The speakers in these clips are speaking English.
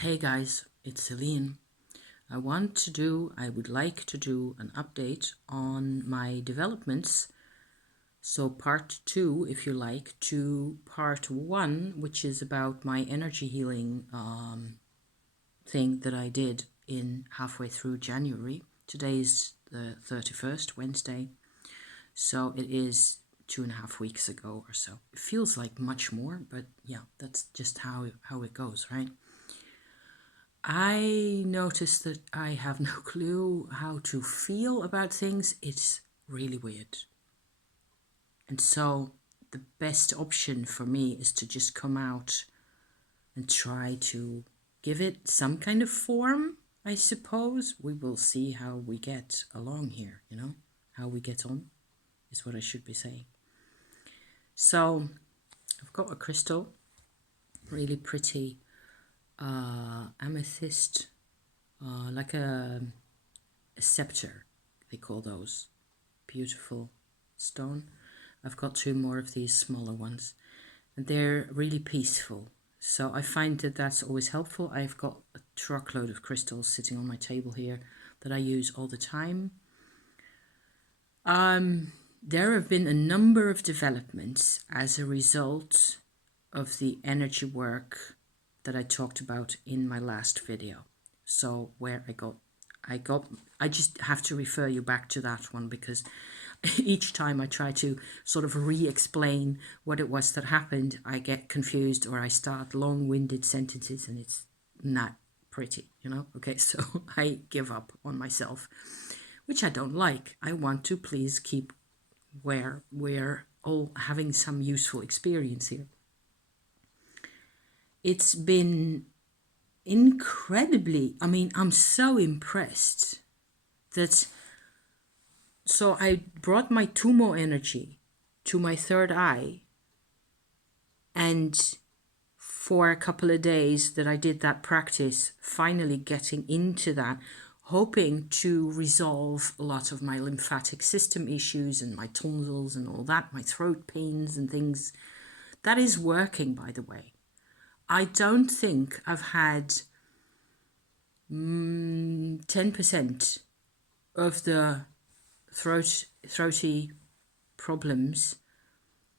Hey guys, it's Celine. I would like to do an update on my developments. So part 2, if you like, to part 1, which is about my energy healing thing that I did in halfway through January. Today is the 31st, Wednesday. So it is 2.5 weeks ago or so. It feels like much more, but yeah, that's just how it goes, right? I noticed that I have no clue how to feel about things. It's really weird. And so the best option for me is to just come out and try to give it some kind of form, I suppose. We will see how we get along here, how we get on is what I should be saying. So I've got a crystal, really pretty amethyst, like a scepter, they call those. Beautiful stone. I've got 2 more of these smaller ones, and they're really peaceful. So I find that that's always helpful. I've got a truckload of crystals sitting on my table here that I use all the time. There have been a number of developments as a result of the energy work that I talked about in my last video. So where I just have to refer you back to that one, because each time I try to sort of re-explain what it was that happened, I get confused or I start long-winded sentences and it's not pretty, Okay, so I give up on myself, which I don't like. I want to please keep where we're all having some useful experience here. It's been incredibly, I'm so impressed that, so I brought my Tumo energy to my third eye, and for a couple of days that I did that practice, finally getting into that, hoping to resolve a lot of my lymphatic system issues and my tonsils and all that, my throat pains and things. That is working, by the way. I don't think I've had 10% of the throaty problems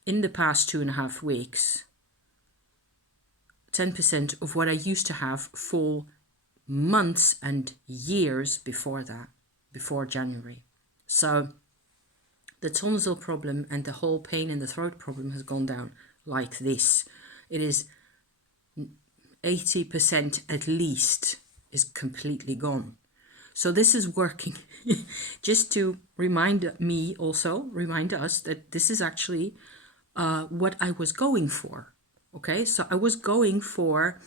in the past 2.5 weeks. 10% of what I used to have for months and years before that, before January. So the tonsil problem and the whole pain in the throat problem has gone down like this. It is 80% at least is completely gone. So this is working. Just to remind us that this is actually what I was going for. Okay, so I was going for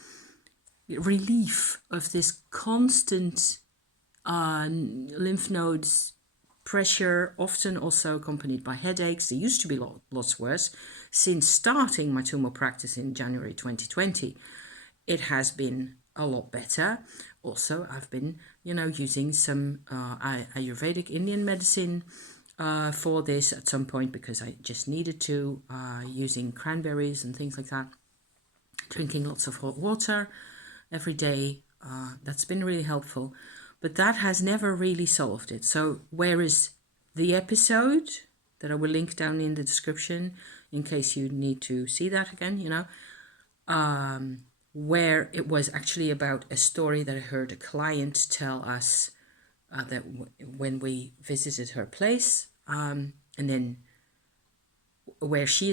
relief of this constant lymph nodes pressure, often also accompanied by headaches. They used to be lots worse. Since starting my Tumo practice in January 2020, it has been a lot better. Also, I've been, using some Ayurvedic Indian medicine for this at some point, because I just needed to, using cranberries and things like that, drinking lots of hot water every day. That's been really helpful, but that has never really solved it. So whereas the episode that I will link down in the description in case you need to see that again, where it was actually about a story that I heard a client tell us that when we visited her place, and then where she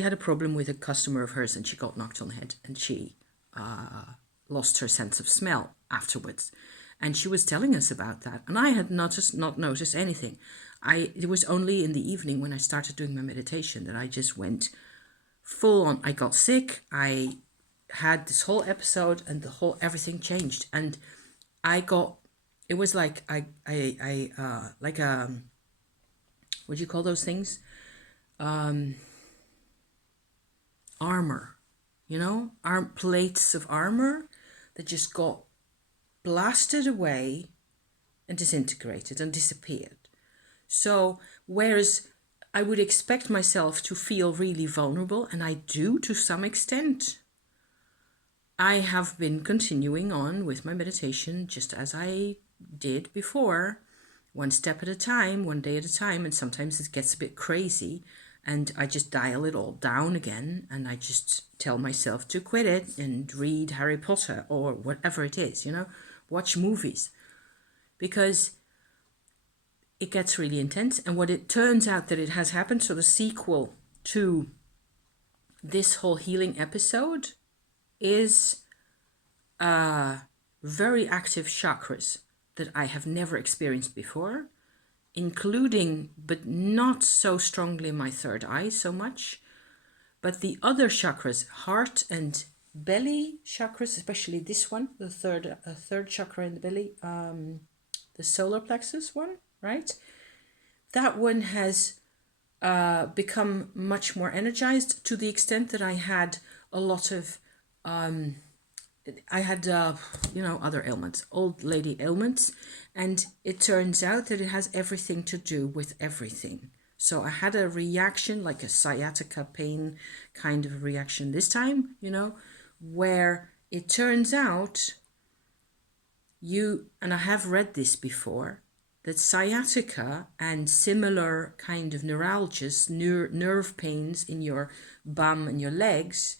had a problem with a customer of hers, and she got knocked on the head, and she lost her sense of smell afterwards. And she was telling us about that, and I had not noticed anything. It was only in the evening when I started doing my meditation that I just went full on. I got sick. I had this whole episode, and everything changed. And it was like like what do you call those things? Armor, plates of armor that just got blasted away and disintegrated and disappeared. So whereas I would expect myself to feel really vulnerable, and I do to some extent, I have been continuing on with my meditation just as I did before, one step at a time, one day at a time, and sometimes it gets a bit crazy and I just dial it all down again and I just tell myself to quit it and read Harry Potter or whatever it is, watch movies, because it gets really intense. And what it turns out that it has happened, so the sequel to this whole healing episode is very active chakras that I have never experienced before, including, but not so strongly, my third eye so much, but the other chakras, heart and belly chakras, especially this one, the third chakra in the belly, the solar plexus one, right? That one has become much more energized, to the extent that I had a lot of other ailments, old lady ailments, and it turns out that it has everything to do with everything. So I had a reaction, like a sciatica pain kind of a reaction this time, where it turns out and I have read this before, that sciatica and similar kind of neuralgias, nerve pains in your bum and your legs,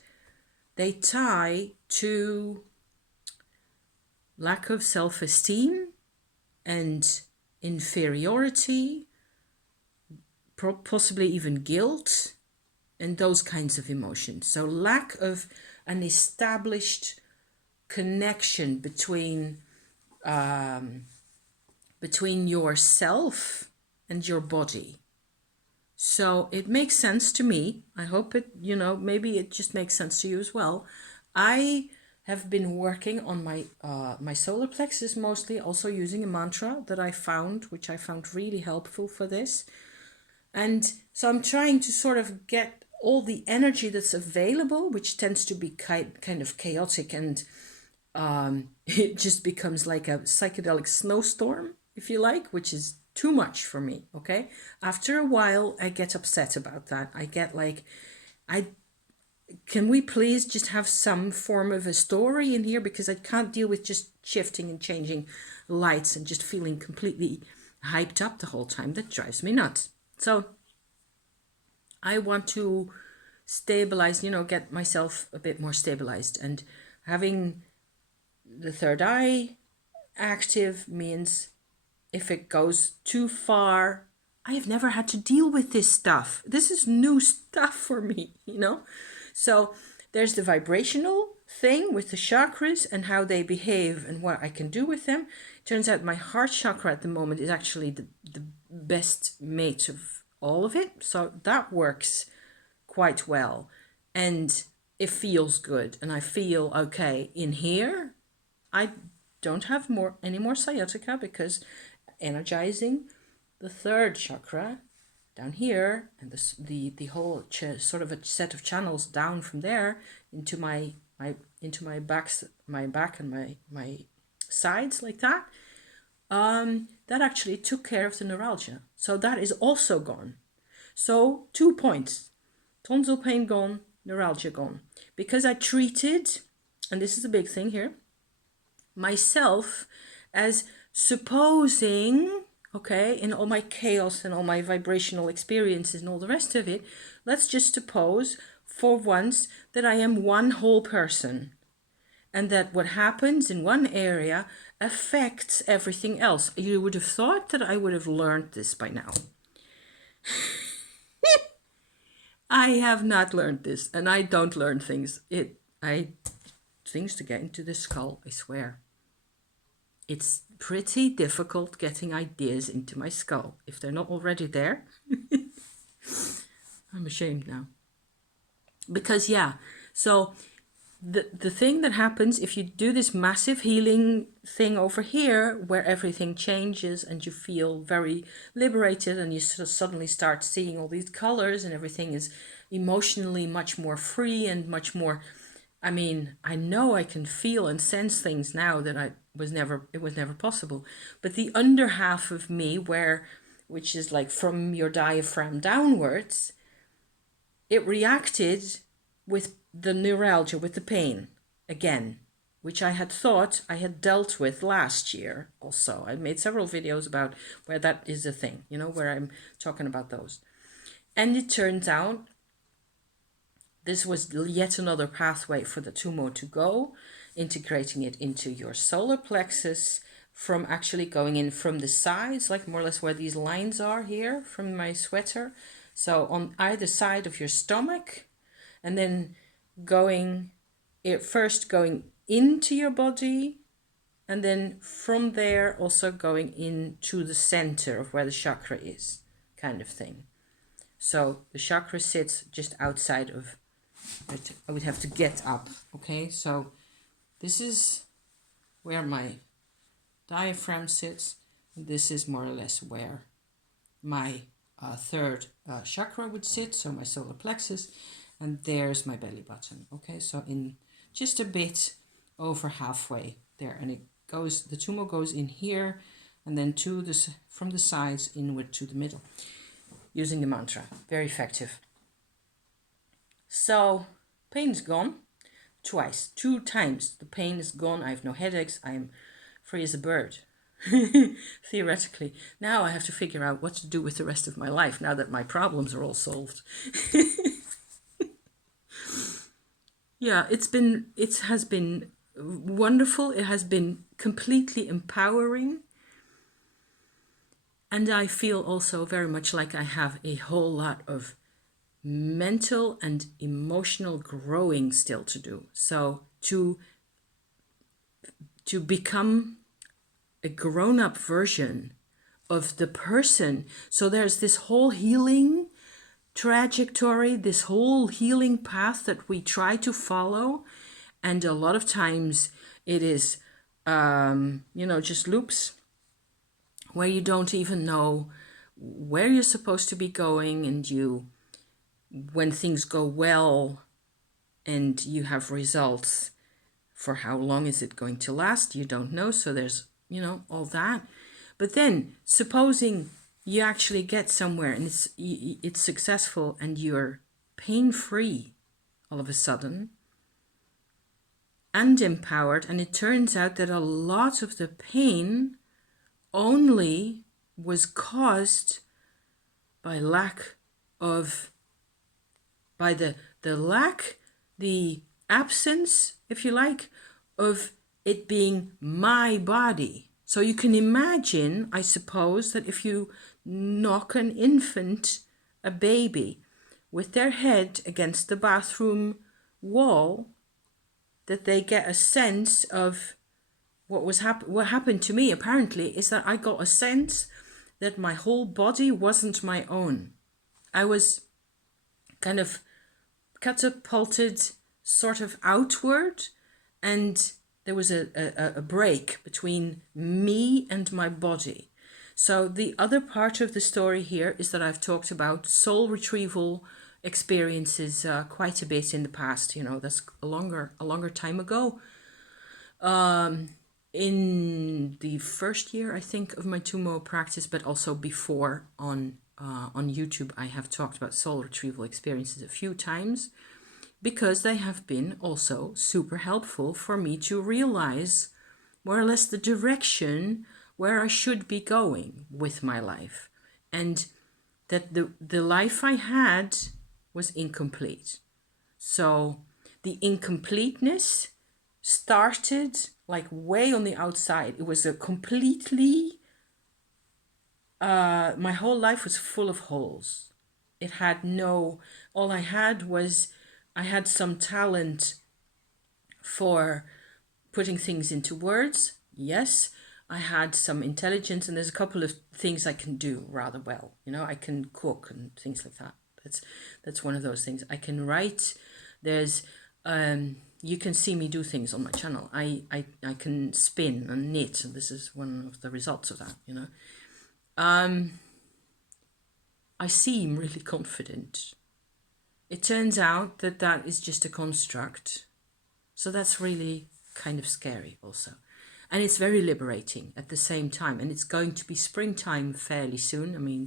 they tie to lack of self-esteem and inferiority, possibly even guilt, and those kinds of emotions. So lack of an established connection between yourself and your body. So it makes sense to me. I hope it, maybe it just makes sense to you as well. I have been working on my solar plexus, mostly also using a mantra that I found, which I found really helpful for this. And so I'm trying to sort of get all the energy that's available, which tends to be kind of chaotic, and it just becomes like a psychedelic snowstorm, if you like, which is too much for me, okay? After a while, I get upset about that. I get like, can we please just have some form of a story in here? Because I can't deal with just shifting and changing lights and just feeling completely hyped up the whole time. That drives me nuts. So I want to stabilize, get myself a bit more stabilized. And having the third eye active means if it goes too far, I have never had to deal with this stuff. This is new stuff for me, So there's the vibrational thing with the chakras and how they behave and what I can do with them. Turns out my heart chakra at the moment is actually the best mate of all of it. So that works quite well. And it feels good. And I feel okay in here. I don't have any more sciatica, because energizing the third chakra down here, and the whole sort of a set of channels down from there into my back and my sides, like that, that actually took care of the neuralgia. So that is also gone. So 2 points: tonsil pain gone, neuralgia gone, because I treated, and this is a big thing here, myself as supposing, okay, in all my chaos and all my vibrational experiences and all the rest of it, let's just suppose for once that I am one whole person, and that what happens in one area affects everything else. You would have thought that I would have learned this by now. I have not learned this, and I don't learn things. Things to get into the skull, I swear. It's pretty difficult getting ideas into my skull. If they're not already there, I'm ashamed now. Because, so the thing that happens if you do this massive healing thing over here, where everything changes and you feel very liberated and you suddenly start seeing all these colors and everything is emotionally much more free and much more, I know I can feel and sense things now that it was never possible. But the under half of me, which is like from your diaphragm downwards, it reacted with the neuralgia, with the pain. again, which I had thought I had dealt with last year also. I made several videos about where that is a thing, you know, where I'm talking about those. And it turns out this was yet another pathway for the tumor to go, integrating it into your solar plexus from actually going in from the sides, like more or less where these lines are here from my sweater. So on either side of your stomach, and then going first going into your body, and then from there also going into the center of where the chakra is, kind of thing. So the chakra sits just outside of it. I would have to get up. Okay, so this is where my diaphragm sits. This is more or less where my third chakra would sit, so my solar plexus, and there's my belly button. Okay, so in just a bit over halfway there, and it goes, the tumor goes in here, and then to this from the sides inward to the middle, using the mantra. Very effective. So pain is gone twice, 2 times. The pain is gone. I have no headaches. I'm free as a bird. Theoretically. Now I have to figure out what to do with the rest of my life now that my problems are all solved. Yeah, it has been wonderful. It has been completely empowering. And I feel also very much like I have a whole lot of mental and emotional growing still to do. So to become a grown-up version of the person. So there's this whole healing trajectory, this whole healing path that we try to follow. And a lot of times it is, just loops where you don't even know where you're supposed to be going. And when things go well and you have results, for how long is it going to last? You don't know. So there's, all that. But then supposing you actually get somewhere and it's successful and you're pain-free all of a sudden and empowered, and it turns out that a lot of the pain only was caused by the absence, if you like, of it being my body. So you can imagine, I suppose, that if you knock an infant, a baby, with their head against the bathroom wall, that they get a sense of what happened to me, apparently, is that I got a sense that my whole body wasn't my own. I was kind of catapulted sort of outward, and there was a break between me and my body. So the other part of the story here is that I've talked about soul retrieval experiences quite a bit in the past. That's a longer time ago. In the first year, I think, of my Tumo practice, but also before on YouTube, I have talked about soul retrieval experiences a few times, because they have been also super helpful for me to realize more or less the direction where I should be going with my life, and that the life I had was incomplete. So the incompleteness started like way on the outside. It was a completely, my whole life was full of holes. It had all I had was, I had some talent for putting things into words. Yes, I had some intelligence, and there's a couple of things I can do rather well. I can cook and things like that. That's one of those things. I can write. There's you can see me do things on my channel. I can spin and knit, and this is one of the results of that. I seem really confident. It turns out that is just a construct. So that's really kind of scary also. And it's very liberating at the same time. And it's going to be springtime fairly soon. I mean,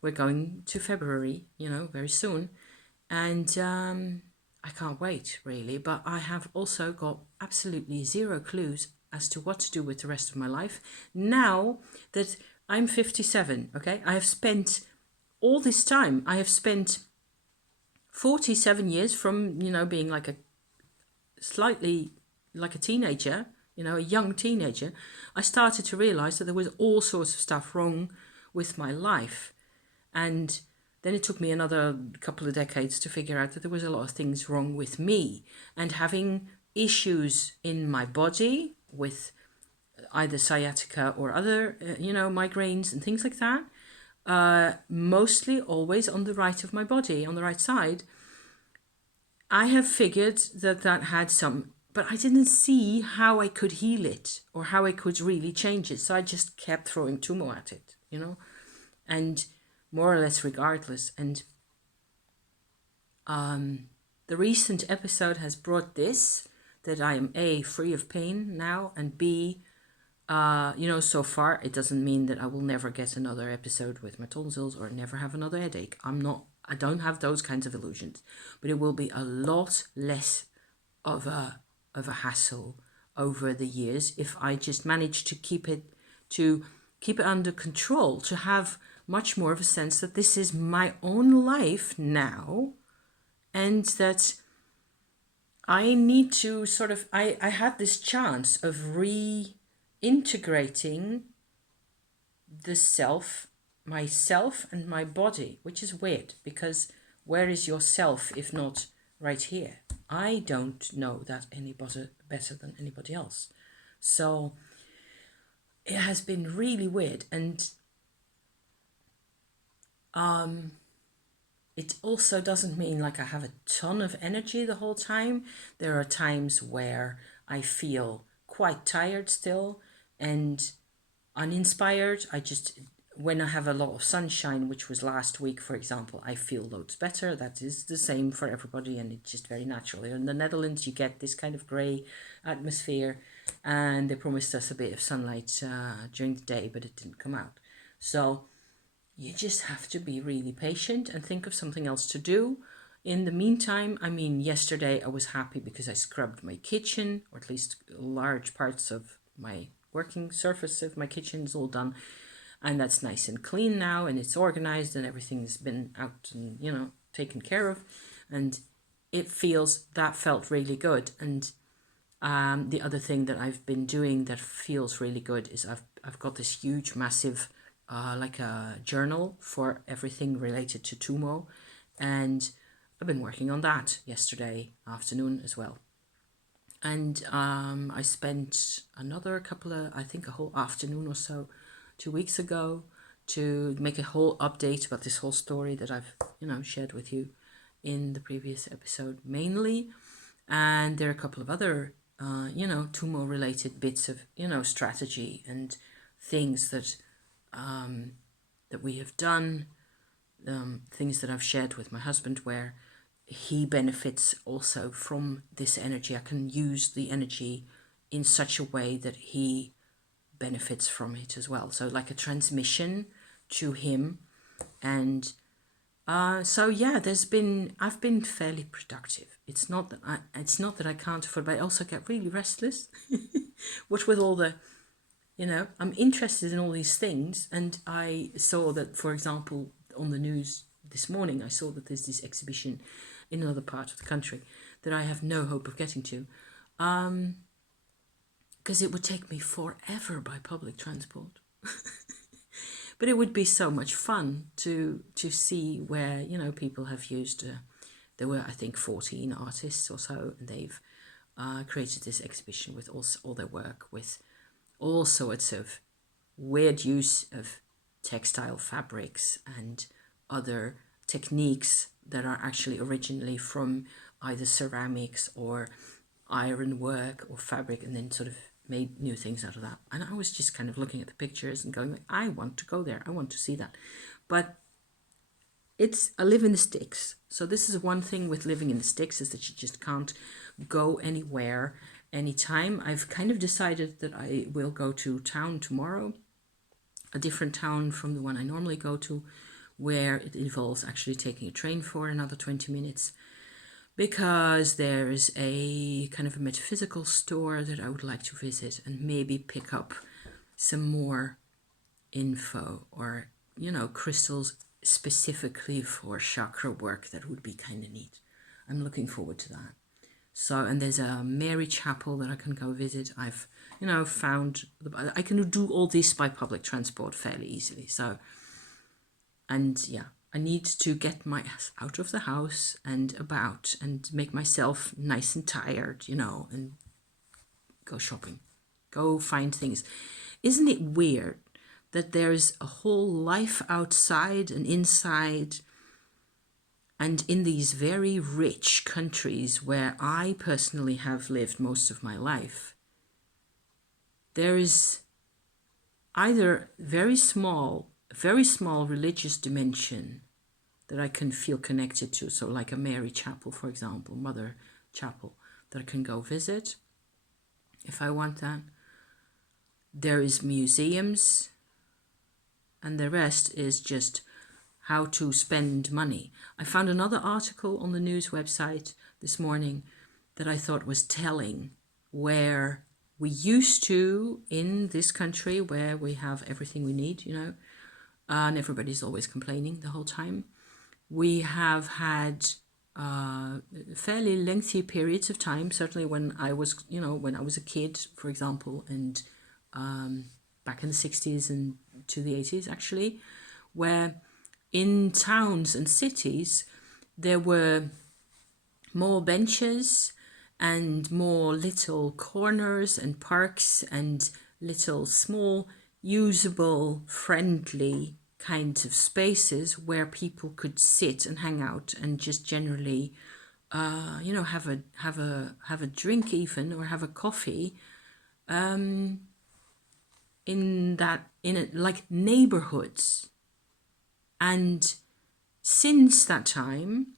we're going to February, very soon. And I I can't wait, really. But I have also got absolutely zero clues as to what to do with the rest of my life. Now that I'm 57, okay, I have spent all this time, I have spent 47 years from, being like a slightly like a teenager, a young teenager. I started to realize that there was all sorts of stuff wrong with my life. And then it took me another couple of decades to figure out that there was a lot of things wrong with me, and having issues in my body with either sciatica or other, migraines and things like that. Mostly always on the right of my body, on the right side. I have figured that had some, but I didn't see how I could heal it or how I could really change it. So I just kept throwing Tumo at it, and more or less regardless. And the recent episode has brought this, that I am A, free of pain now, and B, so far it doesn't mean that I will never get another episode with my tonsils or never have another headache. I don't have those kinds of illusions, but it will be a lot less of a hassle over the years if I just manage to keep it under control, to have much more of a sense that this is my own life now, and that I need to sort of, I had this chance of reintegrating myself and my body, which is weird, because where is yourself if not right here? I don't know that anybody better than anybody else. So it has been really weird. And it also doesn't mean like I have a ton of energy the whole time. There are times where I feel quite tired still and uninspired. When I have a lot of sunshine, which was last week, for example, I feel loads better. That is the same for everybody, and it's just very natural. In the Netherlands, you get this kind of grey atmosphere, and they promised us a bit of sunlight during the day, but it didn't come out. So you just have to be really patient and think of something else to do. In the meantime, yesterday I was happy because I scrubbed my kitchen, or at least large parts of my working surface of my kitchen is all done. And that's nice and clean now, and it's organized, and everything's been out and, taken care of. And that felt really good. And the other thing that I've been doing that feels really good is I've got this huge, massive, like a journal for everything related to Tumo. And I've been working on that yesterday afternoon as well. And I spent another a whole afternoon or so 2 weeks ago to make a whole update about this whole story that I've, shared with you in the previous episode mainly. And there are a couple of other, Tumo related bits of, strategy and things that we have done, things that I've shared with my husband where he benefits also from this energy. I can use the energy in such a way that he benefits from it as well. So like a transmission to him. And so yeah, I've been fairly productive. It's not that I can't afford, but I also get really restless. What with all the, I'm interested in all these things. And I saw that, for example, on the news this morning, I saw that there's this exhibition in another part of the country that I have no hope of getting to. Because it would take me forever by public transport. But it would be so much fun to see where, people have used, there were, I think, 14 artists or so, and they've created this exhibition with all their work, with all sorts of weird use of textile fabrics and other techniques that are actually originally from either ceramics or ironwork or fabric, and then sort of made new things out of that. And I was just kind of looking at the pictures and going, I want to go there. I want to see that. But I live in the sticks. So this is one thing with living in the sticks, is that you just can't go anywhere anytime. I've kind of decided that I will go to town tomorrow, a different town from the one I normally go to, where it involves actually taking a train for another 20 minutes. because there's a kind of a metaphysical store that I would like to visit and maybe pick up some more info or, crystals specifically for chakra work. That would be kind of neat. I'm looking forward to that. So, and there's a Mary Chapel that I can go visit. I've, found, I can do all this by public transport fairly easily. So, and yeah, I need to get my ass out of the house and about and make myself nice and tired, and go shopping, go find things. Isn't it weird that there's a whole life outside and inside, and in these very rich countries where I personally have lived most of my life, there is either very small religious dimension that I can feel connected to. So like a Mary Chapel, for example, Mother Chapel, that I can go visit if I want that. There is museums, and the rest is just how to spend money. I found another article on the news website this morning that I thought was telling, where we used to, in this country where we have everything we need, and everybody's always complaining the whole time, we have had fairly lengthy periods of time, certainly when I was, when I was a kid, for example, and back in the 60s and to the 80s actually, where in towns and cities there were more benches and more little corners and parks and little small usable friendly kinds of spaces where people could sit and hang out and just generally have a drink even, or have a coffee, like neighborhoods. And since that time,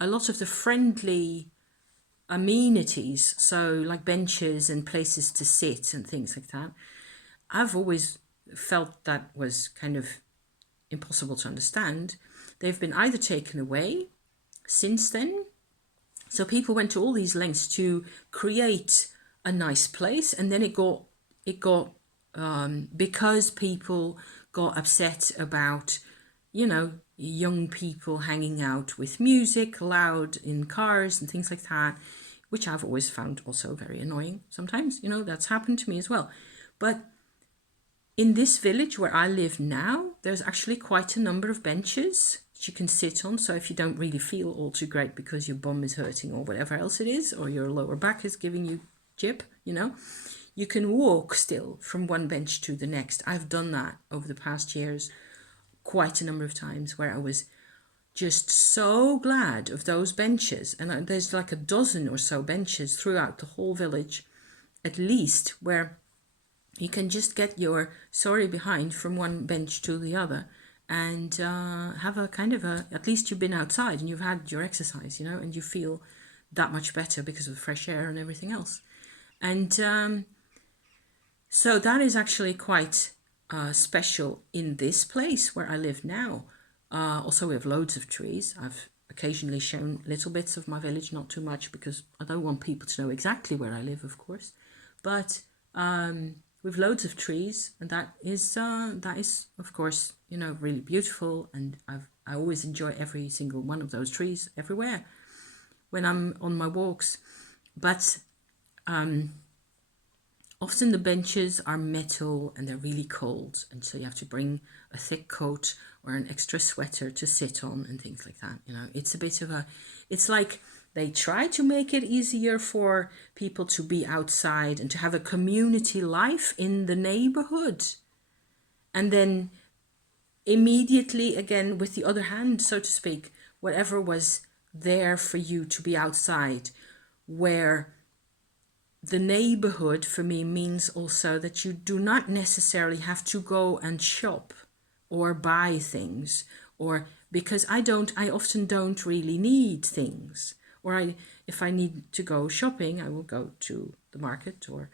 a lot of the friendly amenities, so like benches and places to sit and things like that, I've always felt that was kind of impossible to understand. They've been either taken away since then. So people went to all these lengths to create a nice place, and then it got because people got upset about, young people hanging out with music loud in cars and things like that, which I've always found also very annoying sometimes. That's happened to me as well. But in this village where I live now, there's actually quite a number of benches that you can sit on. So if you don't really feel all too great because your bum is hurting or whatever else it is, or your lower back is giving you jip, you can walk still from one bench to the next. I've done that over the past years quite a number of times, where I was just so glad of those benches. And there's like a dozen or so benches throughout the whole village, at least, where you can just get your sorry behind from one bench to the other and have a kind of at least you've been outside and you've had your exercise, and you feel that much better because of the fresh air and everything else. And so that is actually quite special in this place where I live now. Also, we have loads of trees. I've occasionally shown little bits of my village, not too much, because I don't want people to know exactly where I live, of course. But with loads of trees, and that is of course, really beautiful. And I always enjoy every single one of those trees everywhere when I'm on my walks. But often the benches are metal and they're really cold, and so you have to bring a thick coat or an extra sweater to sit on and things like that. It's a bit of it's like they try to make it easier for people to be outside and to have a community life in the neighborhood. And then immediately, again, with the other hand, so to speak, whatever was there for you to be outside, where the neighborhood for me means also that you do not necessarily have to go and shop or buy things, or because I often don't really need things. Or if I need to go shopping, I will go to the market or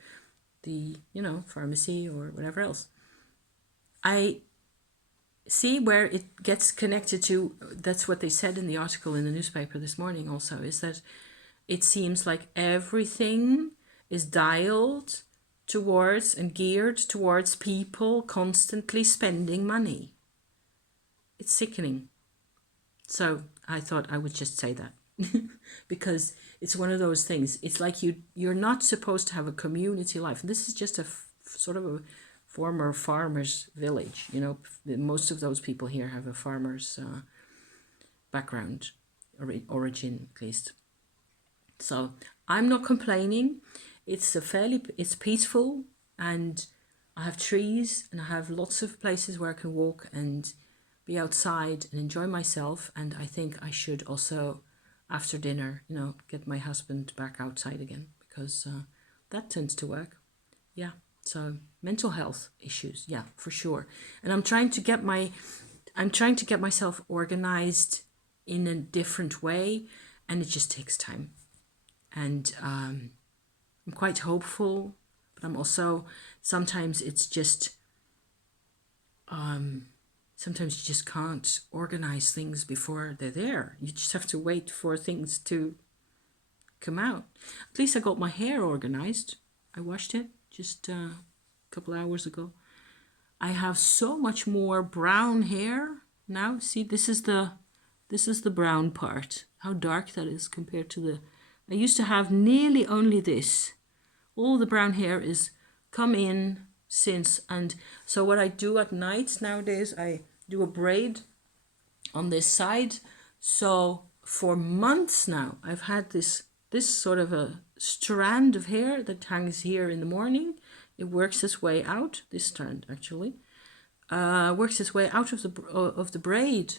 the, pharmacy or whatever else. I see where it gets connected to, that's what they said in the article in the newspaper this morning also, is that it seems like everything is dialed towards and geared towards people constantly spending money. It's sickening. So I thought I would just say that because it's one of those things. It's like you're not supposed to have a community life. And this is just a sort of a former farmer's village. You know, most of those people here have a farmer's background, origin at least. So I'm not complaining. It's peaceful, and I have trees, and I have lots of places where I can walk and be outside and enjoy myself. And I think I should also, after dinner, you know, get my husband back outside again, because that tends to work. Yeah. So mental health issues, yeah, for sure. And I'm trying to get myself organized in a different way, and it just takes time. And I'm quite hopeful, but I'm also, sometimes it's just, sometimes you just can't organize things before they're there. You just have to wait for things to come out. At least I got my hair organized. I washed it just a couple hours ago. I have so much more brown hair now. See, this is the brown part. How dark that is compared to the, I used to have nearly only this. All the brown hair is come in since, and so what I do at night nowadays, I do a braid on this side. So for months now, I've had this sort of a strand of hair that hangs here in the morning. It works its way out, this strand actually, works its way out of the braid,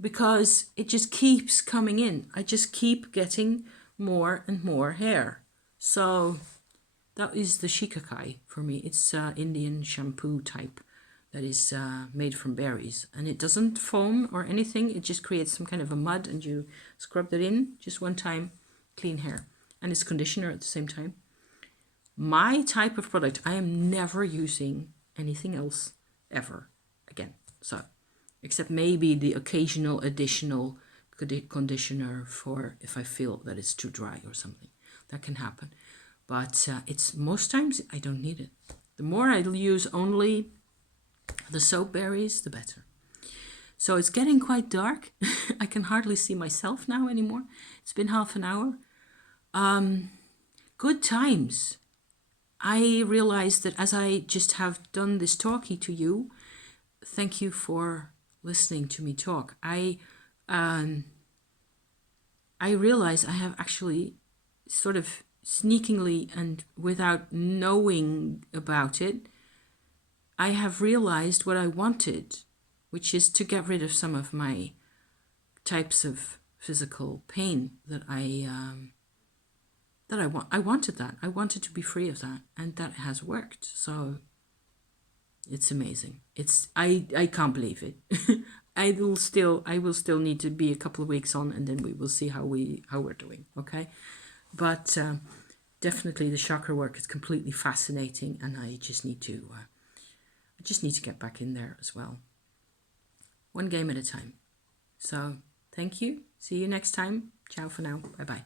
because it just keeps coming in. I just keep getting more and more hair. So that is the shikakai for me. It's Indian shampoo type that is made from berries, and it doesn't foam or anything. It just creates some kind of a mud, and you scrub that in just one time, clean hair, and it's conditioner at the same time. My type of product, I am never using anything else ever again. So, except maybe the occasional additional conditioner for if I feel that it's too dry or something. That can happen. But it's most times I don't need it. The more I use only the soap berries, the better. So it's getting quite dark. I can hardly see myself now anymore. It's been half an hour. Good times. I realized that as I just have done this talkie to you, thank you for listening to me talk. I realize I have actually sort of sneakingly and without knowing about it, I have realized what I wanted, which is to get rid of some of my types of physical pain that I wanted that. I wanted to be free of that, and that has worked. So it's amazing. I can't believe it. I will still need to be a couple of weeks on, and then we will see how we're doing. Okay, but definitely the chakra work is completely fascinating, and I just need to get back in there as well. One game at a time. So thank you. See you next time. Ciao for now. Bye bye.